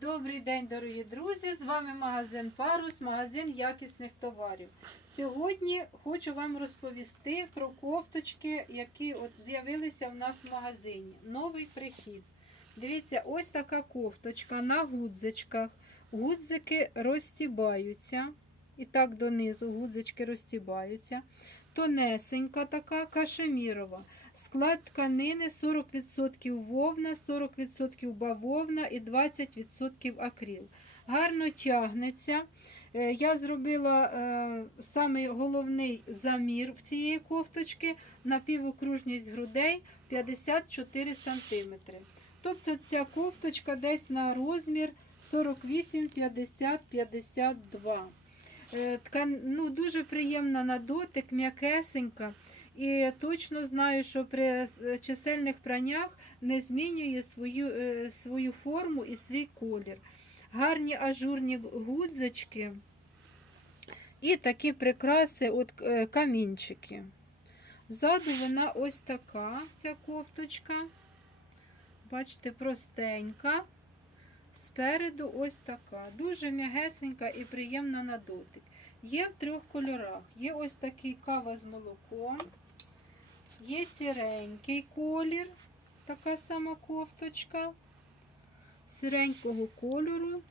Добрий день, дорогі друзі! З вами магазин Парус, магазин якісних товарів. Сьогодні хочу вам розповісти про кофточки, які от з'явилися в нас в магазині. Новий прихід. Дивіться, ось така кофточка на гудзичках. Гудзики розстібаються. І так донизу гудзички розстібаються. Тонесенька така кашемірова. Склад тканини 40% вовна, 40% бавовна і 20% акрил. Гарно тягнеться. Е, Я зробила е, самий головний замір в цієї кофточки на півокружність грудей 54 см. Тобто ця кофточка десь на розмір 48, 50, 52. Е, Ткан, ну, дуже приємна на дотик, м'якесенька. І точно знаю, що при е, чисельних праннях не змінює свою, е, свою форму і свій колір. Гарні ажурні гудзички і такі прикраси, от е, камінчики. Ззаду вона ось така, ця кофточка. Бачите, простенька. Спереду ось така. Дуже м'ягесенька і приємна на дотик. Є в трьох кольорах. Є ось такий кава з молоком. Є сіренький колір, така сама кофточка сіренького кольору.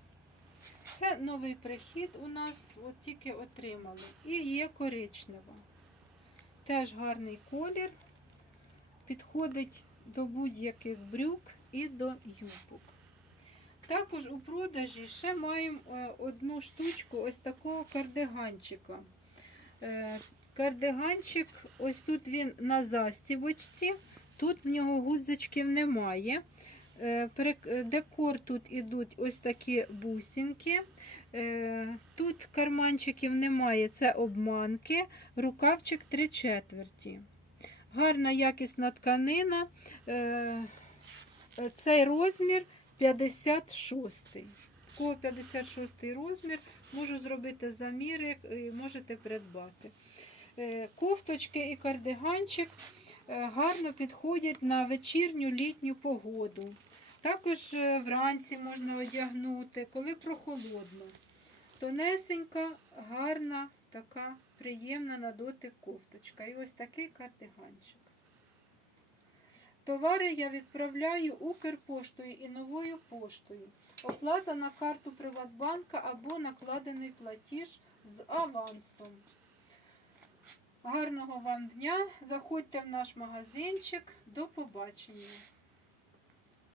Це новий прихід у нас, от тільки отримали. І є коричнева. Теж гарний колір. Підходить до будь-яких брюк і до юбок. Також у продажі ще маємо е, одну штучку ось такого кардиганчика. Е, Кардиганчик, ось тут він на застібочці, тут в нього гудзичків немає. Е, Декор тут ідуть ось такі бусинки. Тут карманчиків немає, це обманки, рукавчик 3 четверті. Гарна якісна тканина. Цей розмір 56. В кого 56 розмір, можу зробити заміри і можете придбати. Е, Кофточки і кардиганчик е, гарно підходять на вечірню літню погоду. Також е, вранці можна одягнути, коли прохолодно. Тонесенька, гарна, така приємна на дотик кофточка. І ось такий кардиганчик. Товари я відправляю Укрпоштою і новою поштою. Оплата на карту Приватбанка або накладений платіж з авансом. Гарного вам дня! Заходьте в наш магазинчик. До побачення!